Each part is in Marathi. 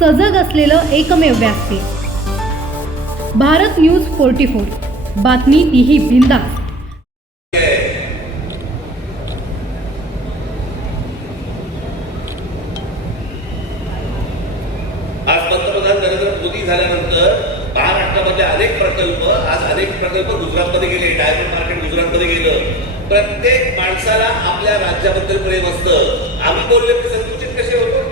सजग असलेलं एकमेव व्यासपीठ भारत न्यूज फोर्टी फोर. बातमी तीही बिंदा आज पंतप्रधान नरेंद्र मोदी झाल्यानंतर महाराष्ट्रामध्ये अनेक प्रकल्प आज अनेक प्रकल्प गुजरातमध्ये गेले. डायमंड मार्केट गुजरातमध्ये गेलं. प्रत्येक माणसाला आपल्या राज्याबद्दल प्रेम असतं. आम्ही बोलले की संकुचित कसे होतो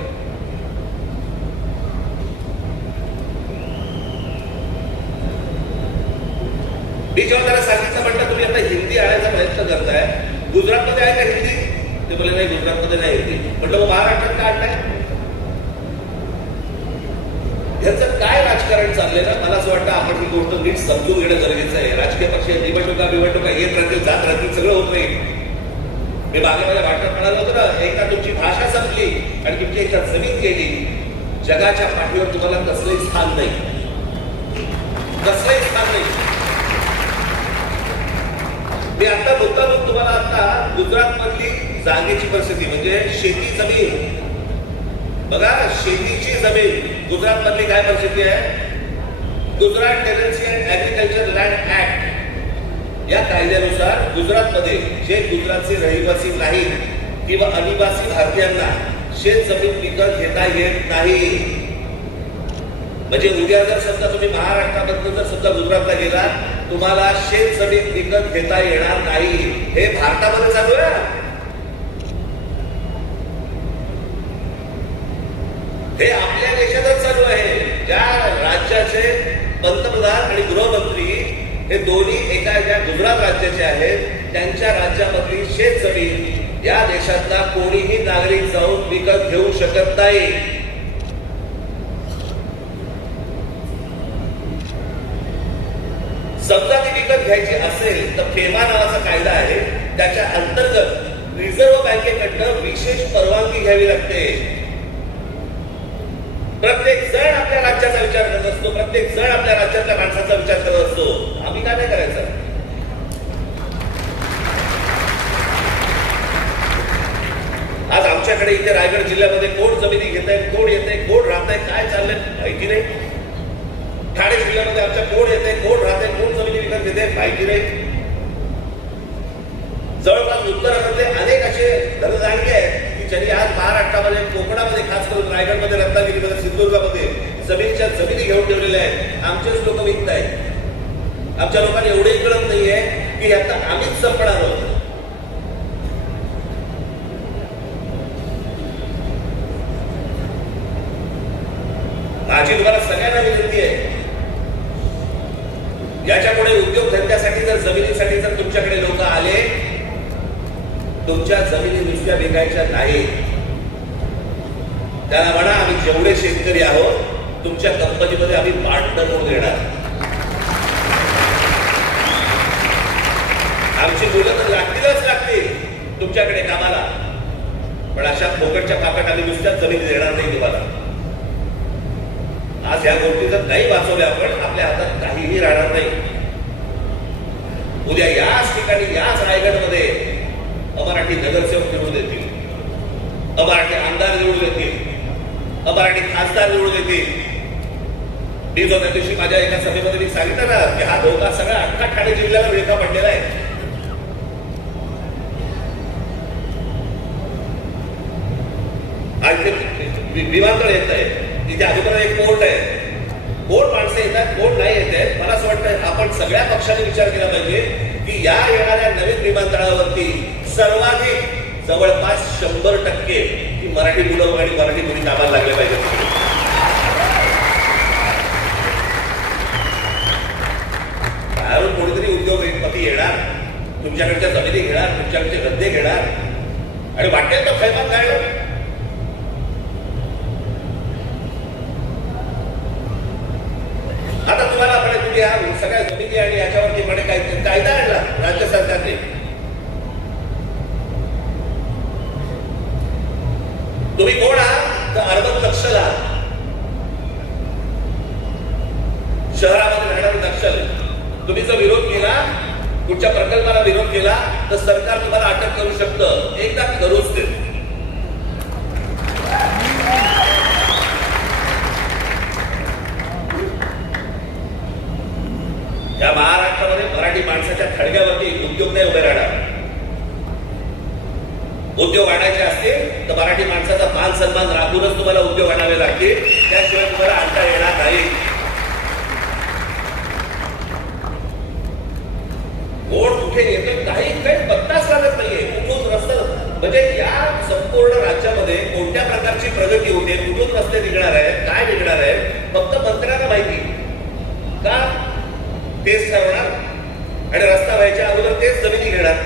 मी जेव्हा त्याला सांगितलं म्हटलं तुम्ही आता हिंदी आणायचा प्रयत्न करताय गुजरातमध्ये आहे का हिंदी? ते बोले नाही गुजरातमध्ये नाही हिंदी. म्हटलं मग महाराष्ट्रात काय आणताय ह्याचं काय राजकारण चाललंय ना? मला असं वाटतं आपण ही गोष्ट नीट समजून घेणं गरजेचं आहे. राजकीय पक्ष निवडणुका बिवडणुका येत राहतील जात राहतील सगळं होत नाही. मी मागे माझ्या वाटत म्हणाल होतं ना एकदा तुमची भाषा संपली आणि तुमची एकदा जमीन गेली जगाच्या पाठीवर तुम्हाला कसलंही स्थान नाही. कसलंही स्थान नाही. मी आता मुद्दा तुम्हाला आता गुजरात मधली जागेची परिस्थिती म्हणजे शेती जमीन. बघा शेतीची जमीन. गुजरात मधली काय परिस्थिती आहे? Gujarat tenancy and agriculture land act या कायद्यानुसार गुजरातमध्ये जे गुजरातचे रहिवासी नाहीत किंवा अनिवासी भारतीयांना शेत जमीन विकत घेता येत नाही. म्हणजे उद्या जर समजा तुम्ही महाराष्ट्रामधून जर समजा गुजरातला गेला तुम्हाला शेत जमीन विकत घेता येणार नाही. हे भारतामध्ये चालू आहे? हे आपल्या देशातच चालू आहे. ज्या राज्याचे पंतप्रधान आणि गृहमंत्री हे दोन्ही एका ज्या गुजरात राज्याचे आहेत त्यांच्या राज्यामधली शेत जमीन या देशातला कोणीही नागरिक जाऊन विकत घेऊ शकत नाही. समजा ती विकत घ्यायची असेल तर फेमा नावाचा कायदा आहे. त्याच्या अंतर्गत रिझर्व्ह बँकेकडनं विशेष परवानगी घ्यावी लागते. प्रत्येक जण आपल्या राज्याचा विचार करत असतो प्रत्येक जण आपल्या राज्यातल्या माणसाचा विचार करत असतो. आम्ही काय नाही करायचं? आज आमच्याकडे इथे रायगड जिल्ह्यामध्ये कोण जमिनी घेत आहे कोण येत आहे कोण राहत आहे काय चाललंय माहिती नाही. ठाणे जिल्ह्यामध्ये आमच्या कोण येते कोण राहते कोण जमिनी विकत घेते माहिती नाही. जवळपास उत्तरामध्ये अनेक असे धनधान्य आहेत की ज्यांनी आज महाराष्ट्रामध्ये कोकणामध्ये खास करून रायगडमध्ये रत्नागिरीमध्ये सिंधुदुर्गामध्ये जमिनीच्या जमिनी घेऊन ठेवलेल्या आहेत. आमचेच लोक विकत आहेत. आमच्या लोकांना एवढेही कळत नाहीये की आता आम्हीच संपणार आहोत. माझी तुम्हाला सगळ्यांना विनंती आहे याच्यापुढे उद्योग धंद्यासाठी जर जमिनीसाठी जर तुमच्याकडे लोक आले तुमच्या जमिनी नुसत्या विकायच्या नाही त्याला म्हणा आम्ही जेवढे शेतकरी आहोत तुमच्या कंपनीमध्ये आम्ही पार्टनर म्हणून येणार आमची मुलं तर लागतीलच लागतील तुमच्याकडे कामाला. पण अशा फोकटच्या पाकट आम्ही नुसत्याच जमिनी देणार नाही तुम्हाला. आज या गोष्टी जर नाही वाचवल्या आपण आपल्या हातात काहीही राहणार नाही. उद्या याच ठिकाणी याच रायगडमध्ये अमराठी नगरसेवक निवडून देतील. अमराठी आमदार निवडून देतील. अमराठी खासदार निवडून देतील. मी जो त्या माझ्या एका सभेमध्ये मी सांगितलं ना, की हा धोका सगळा अख्खा ठाणे जिल्ह्याला पडलेला आहे. विमानतळ येत आहे. तिथे अगोदर एक आहे. कोण माणसं येतात कोण नाही येत मला असं वाटतं आपण सगळ्या पक्षांनी विचार केला पाहिजे. की या येणाऱ्या नवीन विमानतळावरती सर्वाधिक जवळपास शंभर टक्के ही मराठी मुलं आणि मराठी मुली कामाला लागले पाहिजे. बाहेरून कोणीतरी उद्योगपती येणार तुमच्याकडच्या जमिनी घेणार तुमच्याकडचे गद्दे घेणार आणि वाटेल तर फैमान काय आता तुम्हाला आपण तुम्ही या सगळ्या जमिनी आणि याच्यावर म्हणे काही कायदा आणला राज्य सरकारने. तुम्ही कोण आहात? तर अर्बन नक्षल आहात. शहरामध्ये राहणारे नक्षल. तुम्ही जर विरोध केला कुठच्या प्रकल्पाला विरोध केला तर सरकार तुम्हाला अटक करू शकतं. एकदा करूच दे त्या महाराष्ट्रामध्ये मराठी माणसाच्या थडग्यावरती उद्योग नाही उभे राहणार. उद्योग आणायचे असतील तर मराठी माणसाचा मान सन्मान राखूनच तुम्हाला उद्योग आणावे लागतील. त्याशिवाय तुम्हाला आणता येणार नाही. कोण कुठे येते काही काही पत्ताच लागत नाहीये. कुठून रस्ता म्हणजे या संपूर्ण राज्यामध्ये कोणत्या प्रकारची प्रगती होते कुठून रस्ते निघणार आहेत काय निघणार आहे फक्त मंत्र्यांना माहिती. का? तेच ठरवणार आणि रस्ता व्हायच्या अगोदर तेच जमिनी घेणार.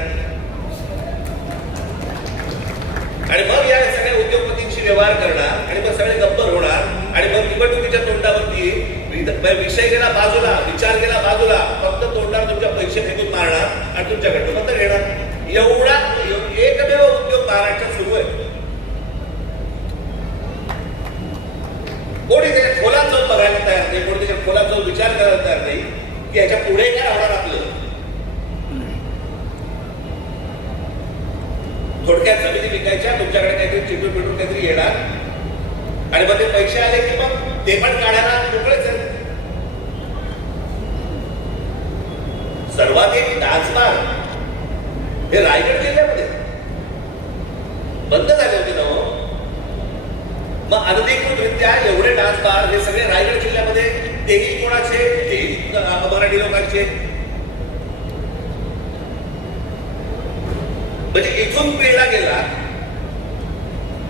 आणि मग या सगळ्या उद्योगपतींशी व्यवहार करणार आणि मग सगळे गप्पर होणार आणि मग निवडणुकीच्या तोंडावरती विषय गेला बाजूला विचार गेला बाजूला फक्त तोंडावर तुमच्या पैसे फेकून मारणार आणि तुमच्याकडे मत घेणार. एवढा एकमेव उद्योग महाराष्ट्रात सुरू आहे. कोणी त्याच्या खोलात जाऊन बघायला तयार नाही कोणी त्याच्या खोलात जाऊन विचार करायला तयार नाही. की याच्यापुढे काय होणार आपलं? थोडक्यात जमिनी विकायच्या तुमच्याकडे काहीतरी चिटून पिटून काहीतरी येणार. आणि मग ते पैसे आले की मग ते पण काढायला मोकळेच आहेत. सर्वाधिक डान्सबार हे रायगड जिल्ह्यामध्ये. बंद झाले होते ना हो. मग अनधिकृतरित्या एवढे डान्स बार हे सगळे रायगड जिल्ह्यामध्ये तेही कोणाचे? तेही मराठी लोकांचे. म्हणजे इथून पिळला गेला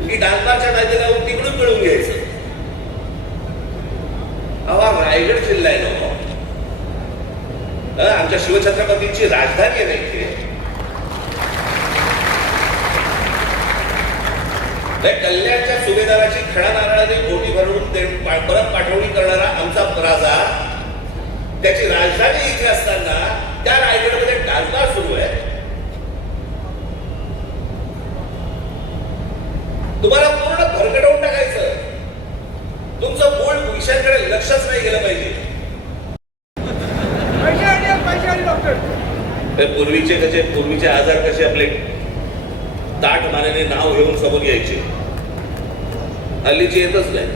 की डान्सबारच्या जागेला जाऊन तिकडून मिळून घ्यायचं. अवा रायगड जिल्हा आहे ना हो. अ, आमच्या शिवछत्रपतींची राजधानी आहे नाही इथे. म्हणजे कल्याणच्या सुभेदाराची खेळा नारळाने ओटी भरून ते पा- परत पाठवणी करणारा आमचा राजा त्याची राजधानी इथे असताना त्या रायगडमध्ये डान्सबार सुरू आहे. तुम्हाला पूर्ण भरकटवून टाकायचं. तुमचं मूळ विषयांकडे लक्षच नाही गेलं पाहिजे. पूर्वीचे कसे पूर्वीचे आजार कसे आपले? ताट मानेने नाव घेऊन समोर यायचे. हल्लीचे येतच नाही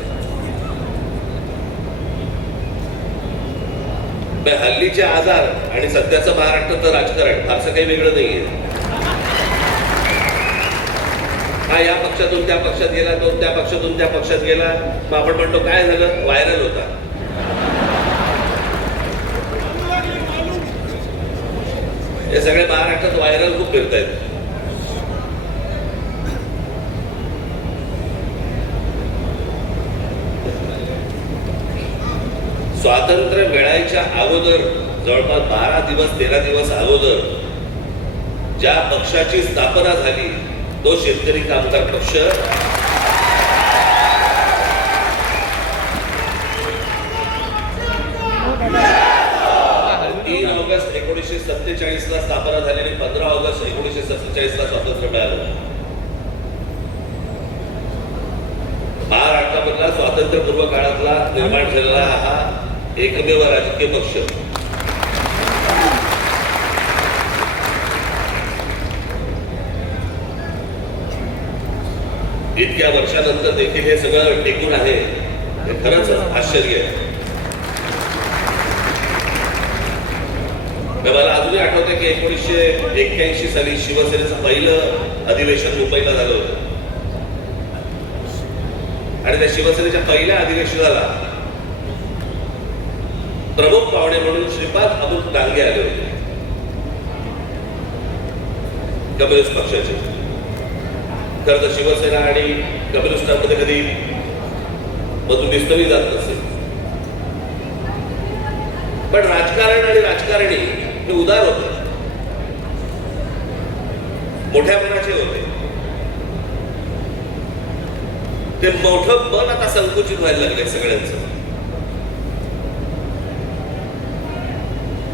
पण हल्लीचे आजार आणि सध्याचं महाराष्ट्राचं राजकारण फारसं काही वेगळं नाहीये. हा या पक्षातून त्या पक्षात गेला तो त्या पक्षातून त्या पक्षात गेला. मग आपण म्हणतो काय झालं? व्हायरल होता. हे सगळे महाराष्ट्रात व्हायरल खूप फिरत आहेत स्वातंत्र्य मिळायच्या अगोदर जवळपास बारा दिवस तेरा दिवस अगोदर ज्या पक्षाची स्थापना झाली तो शेतकरी कामगार पक्ष. तीन ऑगस्ट एकोणीसशे सत्तेचाळीस ला स्थापना झाली आणि पंधरा ऑगस्ट एकोणीसशे सत्तेचाळीस ला स्वातंत्र्य मिळालं. महाराष्ट्रामधला स्वातंत्र्यपूर्व काळातला निर्माण झालेला हा एकमेव राजकीय पक्ष. इतक्या वर्षानंतर देखील हे सगळं टिकून आहे हे खरंच आश्चर्य आहे. तर मला अजूनही आठवतं की एकोणीसशे एक्क्याऐंशी साली शिवसेनेचं पहिलं अधिवेशन मुंबईला झालं होतं. आणि त्या शिवसेनेच्या पहिल्या अधिवेशनाला प्रमुख पाहुणे म्हणून श्रीपाद अमृत डांगे आले होते. कम्युनिस्ट पक्षाचे. खरं तर शिवसेना आणि कम्युनिस्टांमध्ये कधी मधून दिसतही जात नसेल पण राजकारण आणि राजकारणी हे उदार होते. मोठ्या मनाचे होते. ते मोठं मन आता संकुचित व्हायला लागले सगळ्यांचं.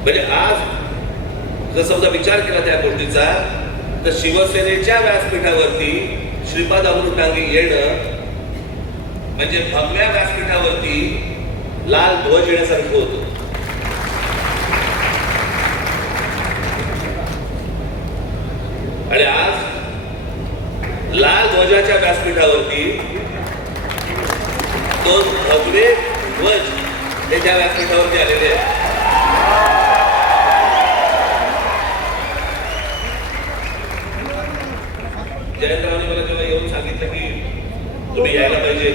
म्हणजे आज जर समजा विचार केला त्या गोष्टीचा तर शिवसेनेच्या व्यासपीठावरती श्रीपाद अमृत येणं म्हणजे भगव्या व्यासपीठावरती लाल ध्वज येण्यासारखं होतं. आणि आज लाल ध्वजाच्या व्यासपीठावरती दोन भगवे ध्वज हे त्या व्यासपीठावरती आलेले आहेत. जयंतरावांनी मला तेव्हा येऊन सांगितलं की तुम्ही यायला पाहिजे.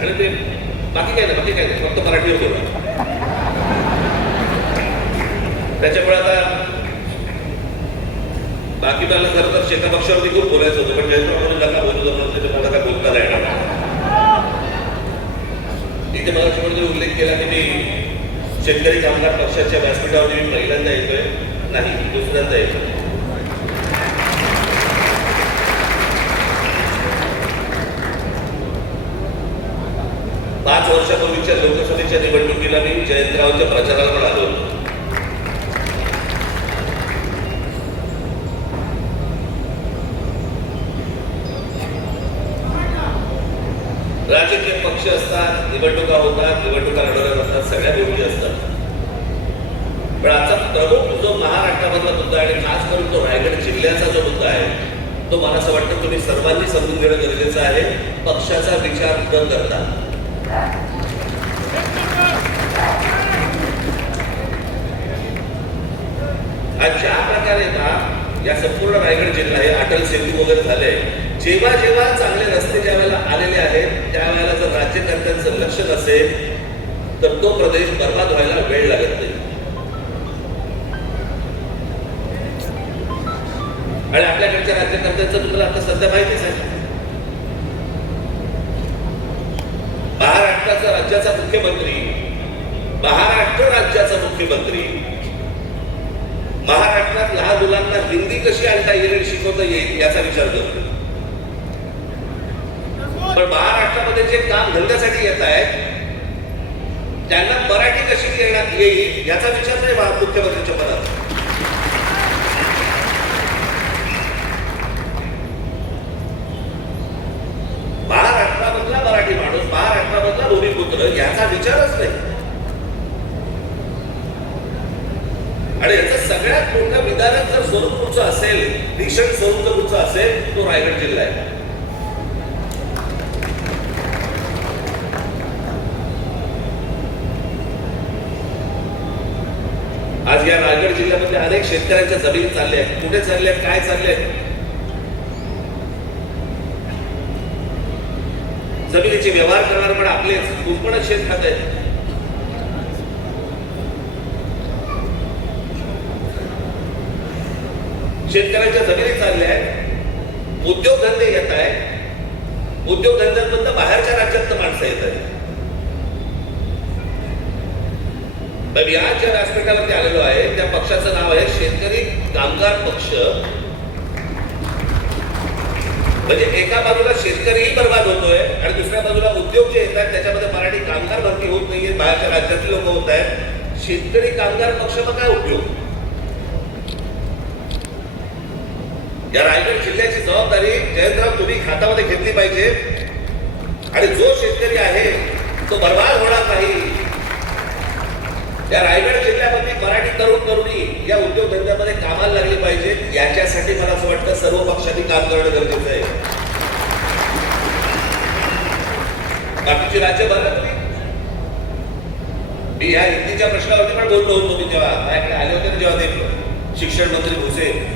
आणि ते बाकी काय नाही बाकी काय नाही फक्त मराठी होतो. त्याच्यामुळे आता बाकी मला खरं तर शेता पक्षावरती खूप बोलायचं होतं पण जयंतराव म्हणून नका बोलू जमलं मला काय बोलता येणार. इथे मला उल्लेख केला की मी शेतकरी कामगार पक्षाच्या व्यासपीठावरती मी पहिल्यांदा येतोय नाही दुसऱ्यांदा येतोय. पाच वर्षापूर्वीच्या लोकसभेच्या निवडणुकीला मी जयंतरावांच्या प्रचाराला पण आलो होतो. राजकीय पक्ष असतात निवडणुका होतात निवडणुका लढवल्या जातात सगळ्या गोष्टी असतात. पण आजचा प्रमुख जो महाराष्ट्रामधला मुद्दा आणि खास करून तो रायगड जिल्ह्याचा जो मुद्दा आहे तो मला असं वाटतं तुम्ही सर्वांनी समजून घेणं गरजेचं आहे. पक्षाचा विचार न करता. आज ज्या प्रकारे ना या संपूर्ण रायगड जिल्हा हे अटल सेतू वगैरे झाले जेव्हा जेव्हा चांगले रस्ते ज्या वेळेला आलेले आहेत त्यावेळेला जर राज्यकर्त्यांचं लक्ष नसेल तर तो प्रदेश बर्बाद व्हायला वेळ लागत नाही. आणि आपल्याकडच्या राज्यकर्त्यांचं तुम्हाला आता सध्या माहितीच आहे महाराष्ट्राचा राज्याचा मुख्यमंत्री महाराष्ट्र राज्याचा मुख्यमंत्री महाराष्ट्रात लहान मुलांना हिंदी कशी आणता येईल आणि शिकवता येईल याचा विचार करतो. पण महाराष्ट्रामध्ये जे काम धंद्यासाठी येत आहेत त्यांना मराठी कशी येण्यात येईल याचा विचार नाही मुख्यमंत्र्यांच्या मनात. महाराष्ट्रामधला मराठी माणूस महाराष्ट्रामधला भूमिपुत्र याचा विचारच नाही. आणि याचं सगळ्यात मोठं विधानक जर स्वरूप असेल भीषण स्वरूप जर असेल तो रायगड जिल्हा आहे. आज या रायगड जिल्ह्यामध्ये अनेक शेतकऱ्यांच्या जमीन चालल्या आहेत. कुठे चालल्या आहेत? काय चालले आहेत? जमिनीचे व्यवहार करणार पण आपलेच. कुंपणच शेत खात आहेत शेतकऱ्यांच्या जमिनी चालल्या आहेत. उद्योगधंदे येत आहेत. उद्योगधंद्यांमधनं बाहेरच्या राज्यात माणसं येत आहेत. तर या ज्या व्यासपीठावरती आलेलो आहे त्या पक्षाचं नाव आहे शेतकरी कामगार पक्ष. म्हणजे एका बाजूला शेतकरीही बर्बाद होतोय आणि दुसऱ्या बाजूला उद्योग जे येतात त्याच्यामध्ये मराठी कामगार भरती होत नाहीये बाहेरच्या राज्यातले लोक होत आहेत. शेतकरी कामगार पक्ष मग काय उपयोग? या रायगड जिल्ह्याची जबाबदारी जयंतराव तुम्ही खात्यामध्ये घेतली पाहिजे. आणि जो शेतकरी आहे तो बर्बाद होणार नाही. या रायगड जिल्ह्यामध्ये मराठी तरुण तरुणी या उद्योगधंद्यामध्ये कामाला लागली पाहिजे. याच्यासाठी मला असं वाटतं सर्व पक्षांनी काम करणं गरजेचं आहे. बाकीची राज्य बघा तुम्ही. मी या हिंदीच्या प्रश्नावरती पण बोललो होतो मी तेव्हा माझ्याकडे आले होते ना जेव्हा ते शिक्षण मंत्री भुसे.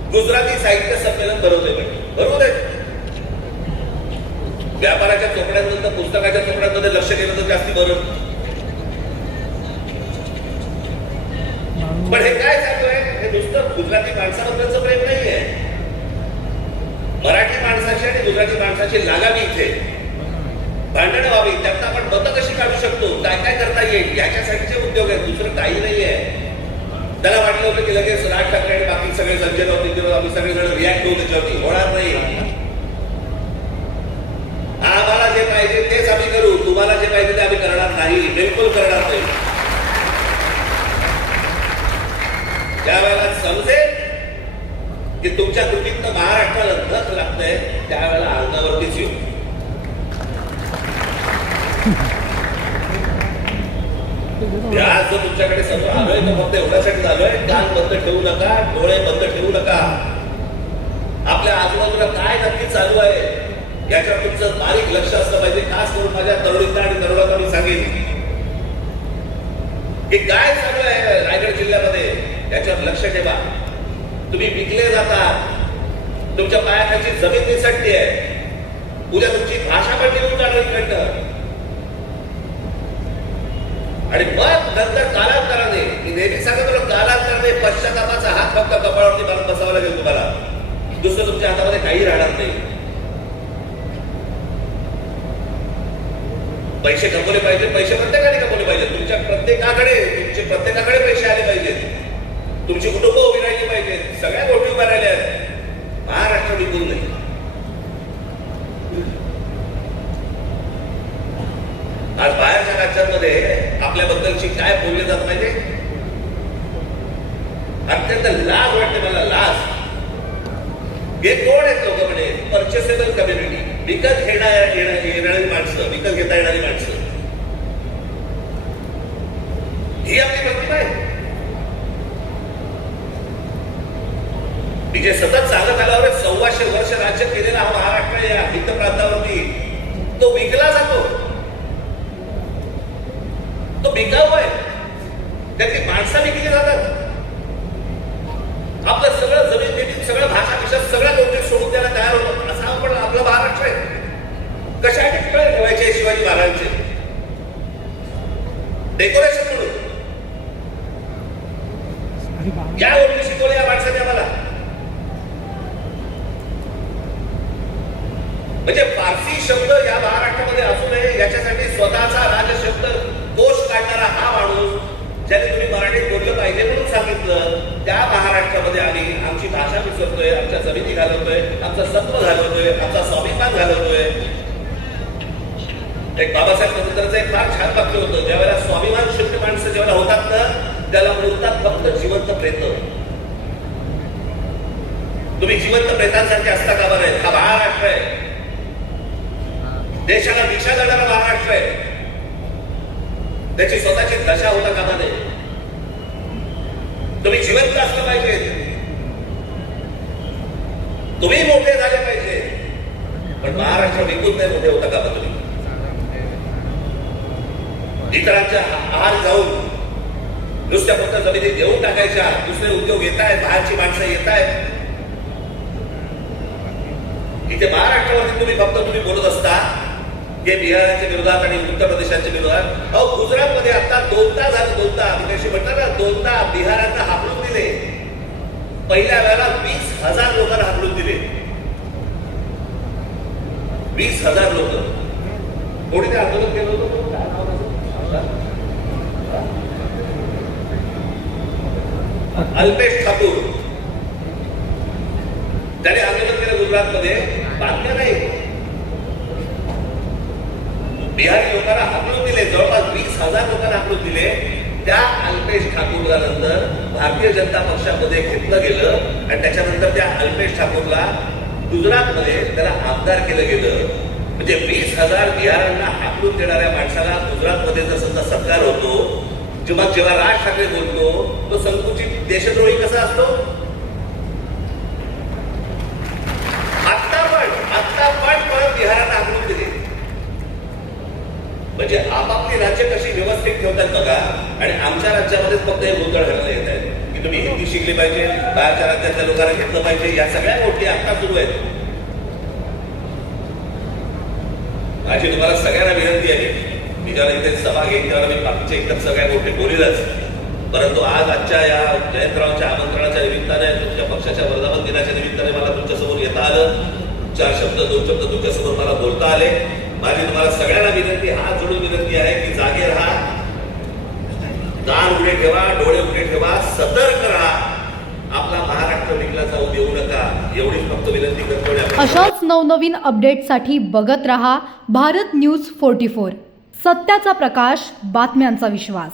गुजराती साहित्य संमेलन भरवते म्हणजे बरोबर आहे व्यापाराच्या चोपड्यांनंतर पुस्तकाच्या चोपड्यांमध्ये लक्ष केलं तर जास्ती बरं. पण हे काय चालू हे नुसतं गुजराती माणसाबद्दलच प्रेम नाहीये. मराठी माणसाची आणि गुजराती माणसाची लागावी इथे. भांडणं व्हावी. त्यात आपण मतं कशी काढू शकतो? काय काय करता येईल? याच्यासाठीचे उद्योग आहेत. दुसरं काही नाहीये. त्याला वाटलं होतं की लगेच राज ठाकरे आणि बाकी सगळे सज्जन होते तेव्हा आम्ही सगळेजण रिॲक्ट होऊ त्याच्यावरती. होणार नाही. आम्हाला जे पाहिजे तेच आम्ही करू. तुम्हाला जे पाहिजे ते आम्ही करणार नाही. बिलकुल करणार नाही. त्या वेळेला समजेल की तुमच्या कृतीतनं महाराष्ट्राला धक लागतंय. त्यावेळेला अर्धावरतीच येऊ. आज जर तुमच्याकडे समोर आलोय तर फक्त एवढ्यासाठी आलोय कान बंद ठेवू नका डोळे बंद ठेवू नका. आपल्या आजूबाजूला काय नक्की चालू आहे याच्यावर तुमचं बारीक लक्ष असलं पाहिजे. खास करून माझ्या तरुणींना आणि तरुणांना मी सांगेन. की काय चालू आहे रायगड जिल्ह्यामध्ये याच्यावर लक्ष ठेवा. तुम्ही विकले जाता तुमच्या पायाखाची जमीन निसटते. आहे उद्या तुमची भाषा पण निघून जाणार इकडनं. आणि मग नंतर कालांतराने मी नेहमी सांगत होतो कालांतराने पश्चातापाचा हात फक्त कपाळावरती बांधून बसावा लागेल तुम्हाला. दुसरं तुमच्या हातामध्ये काही राहणार नाही. पैसे कमवले पाहिजे पैसे प्रत्येकाने कमवले पाहिजे तुमच्या प्रत्येकाकडे तुमचे प्रत्येकाकडे पैसे आले पाहिजेत. तुमची कुटुंब उभी राहिली पाहिजेत. सगळ्या गोष्टी उभ्या राहिल्या आहेत. महाराष्ट्र विकून नाही. आज बाहेरच्या राज्यांमध्ये आपल्याबद्दलची काय बोलले जात पाहिजे अत्यंत लाज वाटते मला लाज. हे कोण आहेत लोक म्हणे? परचेसेबल कम्युनिटी विकत घेणार येणारी माणसं विकत घेता येणारी माणसं. ही आपली प्रतिभा आहे. जे सतत चालत आल्यावर सव्वाशे वर्ष राज्य केलेला हा महाराष्ट्र या हित प्रांतावरती तो विकला जातो. तो बिकाऊ आहे. त्यातली माणसं विकली जातात. आपलं सगळं जमीन बिमीन सगळं भाषा विषय सगळ्या गोष्टी सोडून द्यायला तयार होतो असा आपण आपलं महाराष्ट्र आहे. कशासाठी ठेवायचे शिवाजी महाराजांचे? डेकोरेशन म्हणून या गोष्टी शिकवल्या या माणसाने आम्हाला म्हणजे फारसी शब्द या महाराष्ट्रामध्ये असू नये याच्यासाठी स्वतःचा राजशब्द कोश काढणारा हा माणूस ज्याने तुम्ही मराठीत बोललं पाहिजे म्हणून सांगितलं त्या महाराष्ट्रामध्ये आली आमची भाषा विसरतोय आमच्या जमिनी घालवतोय आमचं सत्व घालवतोय आमचा स्वाभिमान घालवतोय एक बाबासाहेब आंबेडकरचं एक फार छान वाक्य होतं. ज्यावेळेला स्वाभिमान शून्य माणसं ज्यावेळेला होतात ना त्याला मिळतात फक्त जिवंत प्रेत. तुम्ही जिवंत प्रेतांसारखे असता का बरं? हा महाराष्ट्र आहे. देशाला दिशा देणारा महाराष्ट्र आहे. त्याची स्वतःची दशा होता कामा नये तुम्ही जिवंत असलं पाहिजे. तुम्ही मोठे झाले पाहिजे. पण महाराष्ट्र विकून नाही मोठे होता कामा तुम्ही इतरांच्या आहार जाऊन नुसत्या फक्त जमिनी देऊन टाकायच्या दुसरे उद्योग येत आहेत बाहेरची माणसं येत आहेत इथे महाराष्ट्रावरती तुम्ही फक्त तुम्ही बोलत असता हे बिहारच्या विरोधात आणि उत्तर प्रदेशाच्या विरोधात. अहो गुजरातमध्ये आता दोनदा झालं दोनदा. कशी म्हणतात ना दोनदा बिहारांना हाकलून दिले. पहिल्या वेळेला वीस हजार लोकांना हाकलून दिले. वीस हजार लोक. कोणी ते आंदोलन केलं होतं काय नाव त्याचं? अल्पेश ठाकूर. त्याने आंदोलन केलं गुजरातमध्ये. बातम्या नाही. बिहारी लोकांना हाकलून दिले. जवळपास वीस हजार लोकांना हाकलून दिले. त्या अल्पेश ठाकूरला नंतर भारतीय जनता पक्षामध्ये घेतलं गेलं. आणि त्याच्यानंतर त्या अल्पेश ठाकूरला गुजरातमध्ये त्याला आमदार केलं गेलं. म्हणजे वीस हजार बिहारांना हाकलून देणाऱ्या माणसाला गुजरातमध्ये जर समजा सत्कार होतो जेव्हा जेव्हा राज ठाकरे बोलतो तो संकुचित देशद्रोही कसा असतो? आत्ता पण आत्ता पण परत बिहारांना हाकलून दिले. म्हणजे आपापली राज्य कशी व्यवस्थित ठेवतात बघा आणि आमच्या राज्यामध्येच फक्त हे गोंधळ घालायला येत आहे की तुम्ही हिंदी शिकली पाहिजे बाहेरच्या राज्यातल्या लोकांना घेतलं पाहिजे या सगळ्या गोष्टी आता सुरू आहेत. माझी तुम्हाला सगळ्यांना विनंती आहे. मी ज्याला इथे सभा घेईन तेव्हा मी बाकीच्या इतर सगळ्या गोष्टी बोलीलच. परंतु आज आजच्या या जयंतरावांच्या आमंत्रणाच्या निमित्ताने तुमच्या पक्षाच्या वर्धापन दिनाच्या निमित्ताने मला तुमच्यासमोर येता आलं. चार शब्द दोन शब्द तुमच्यासमोर मला बोलता आले. माझी तुम्हाला सगळ्यांना विनंती हात जोडून विनंती आहे की जागे राहा. कान उघडे ठेवा डोळे उघडे ठेवा सतर्क राहा. आपला महाराष्ट्र निघला जाऊ देऊ नका एवढीच फक्त विनंती करतो अशाच नवनवीन अपडेटसाठी बघत रहा भारत न्यूज फोर्टी फोर. सत्याचा प्रकाश बातम्यांचा विश्वास.